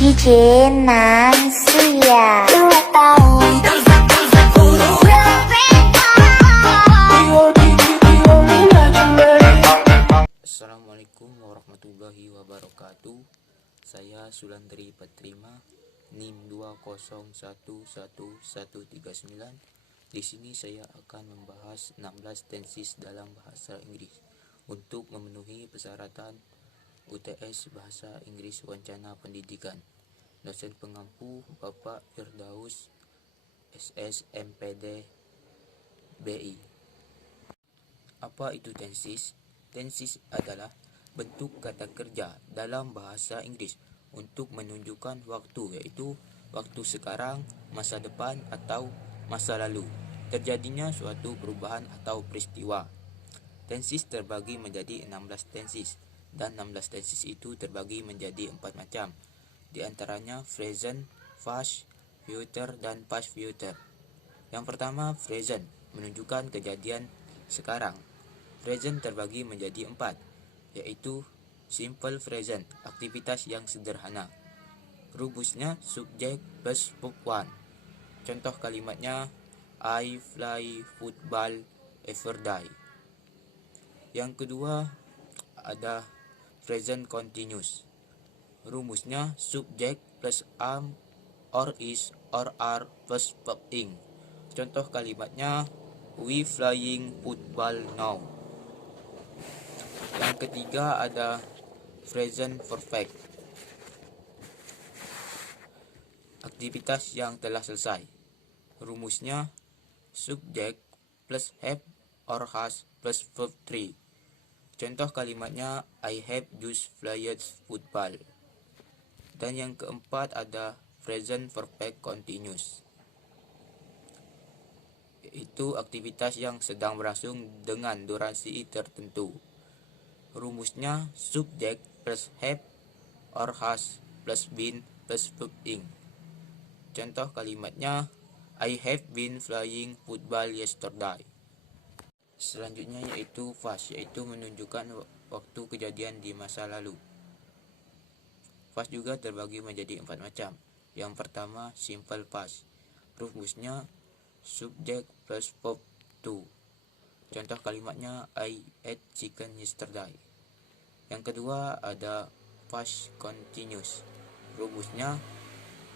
DJ Nansia 2 tahun. Assalamualaikum warahmatullahi wabarakatuh. Saya Sulandri Patrima, NIM 2011139. Di sini saya akan membahas 16 tenses dalam bahasa Inggris untuk memenuhi persyaratan UTS Bahasa Inggris Wancana Pendidikan. Dosen pengampu Bapak Firdaus SS MPD BI. Apa itu tenses? Tenses adalah bentuk kata kerja dalam bahasa Inggris untuk menunjukkan waktu, yaitu waktu sekarang, masa depan, atau masa lalu, terjadinya suatu perubahan atau peristiwa. Tenses terbagi menjadi 16 tenses, dan 16 tenses itu terbagi menjadi 4 macam. Di antaranya present, past, future, dan past future. Yang pertama, present, menunjukkan kejadian sekarang. Present terbagi menjadi 4, yaitu simple present, aktivitas yang sederhana. Rumusnya subjek plus verb 1. Contoh kalimatnya, I fly football every day. Yang kedua ada present continuous. Rumusnya subjek plus am or is or are plus verb ing. Contoh kalimatnya, we flying football now. Yang ketiga ada present perfect, aktivitas yang telah selesai. Rumusnya subjek plus have or has plus verb 3. Contoh kalimatnya, I have just played football. Dan yang keempat ada present perfect continuous, yaitu aktivitas yang sedang berlangsung dengan durasi tertentu. Rumusnya subjek plus have or has plus been plus verb ing. Contoh kalimatnya, I have been playing football yesterday. Selanjutnya yaitu past, yaitu menunjukkan waktu kejadian di masa lalu. Past juga terbagi menjadi 4 macam. Yang pertama simple past. Rumusnya subjek plus verb 2. Contoh kalimatnya, I ate chicken yesterday. Yang kedua ada past continuous. Rumusnya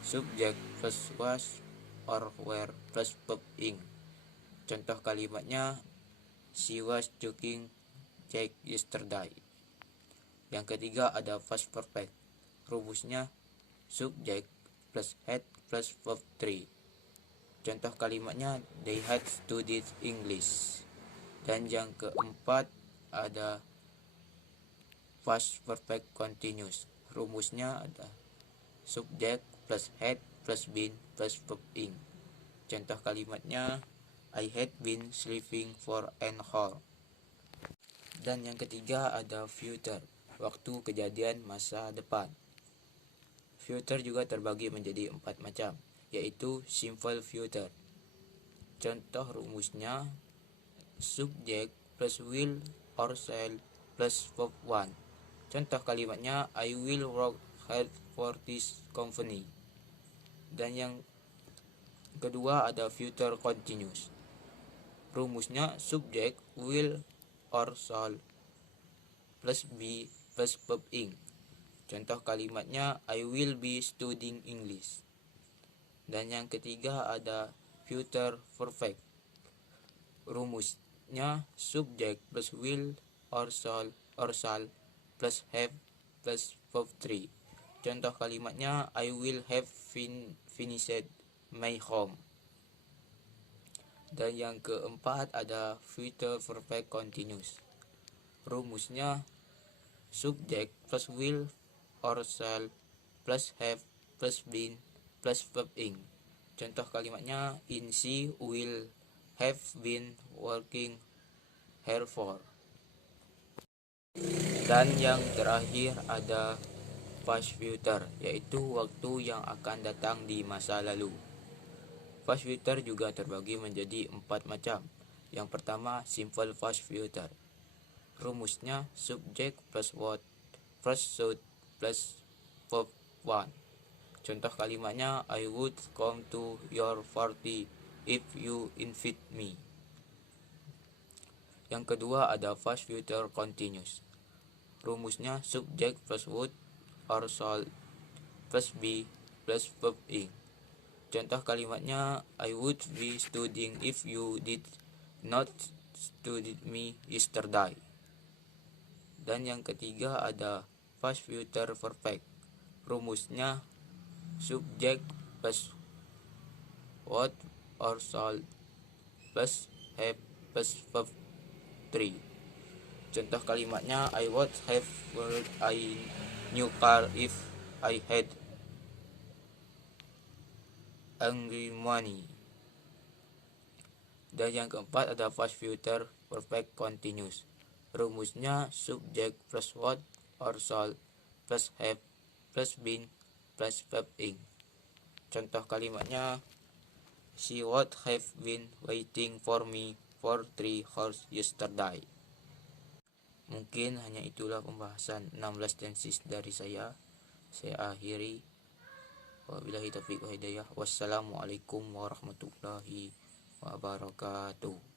subjek plus was or were plus verb ing. Contoh kalimatnya, she was jogging Jack yesterday. Yang ketiga ada past perfect. Rumusnya subjek plus had plus verb 3. Contoh kalimatnya, they had studied English. Dan yang keempat ada past perfect continuous. Rumusnya ada subjek plus had plus been plus verb ing. Contoh kalimatnya, I had been sleeping for an hour. Dan yang ketiga ada future, waktu kejadian masa depan. Future juga terbagi menjadi 4 macam, yaitu simple future. Contoh rumusnya subjek plus will or shall plus verb 1. Contoh kalimatnya, I will work hard for this company. Dan yang kedua ada future continuous. Rumusnya subjek will or shall plus be plus verb ing. Contoh kalimatnya, I will be studying English. Dan yang ketiga ada future perfect. Rumusnya subjek plus will or shall plus have plus verb 3. Contoh kalimatnya, I will have finished my home. Dan yang keempat ada future perfect continuous. Rumusnya subjek plus will or shall plus have plus been plus verb ing. Contoh kalimatnya, in she will have been working hard for. Dan yang terakhir ada past future, yaitu waktu yang akan datang di masa lalu. Past future juga terbagi menjadi 4 macam. Yang pertama simple past future. Rumusnya subjek plus what plus should plus verb 1. Contoh kalimatnya, I would come to your party if you invite me. Yang kedua ada past future continuous. Rumusnya subject plus would or shall plus be plus verb ing. Contoh kalimatnya, I would be studying if you did not study me yesterday. Dan yang ketiga ada past future perfect. Rumusnya subject plus would or shall plus have plus verb 3. Contoh kalimatnya, I would have bought a new car if I had angry money. Dan yang keempat ada past future perfect continuous. Rumusnya subject plus would or shall plus have plus been plus verb ing. Contoh kalimatnya, she would have been waiting for me for 3 hours yesterday. Mungkin hanya itulah pembahasan 16 tenses dari saya. Saya akhiri. Wabillahi taufiq wa hidayah. Wassalamualaikum warahmatullahi wabarakatuh.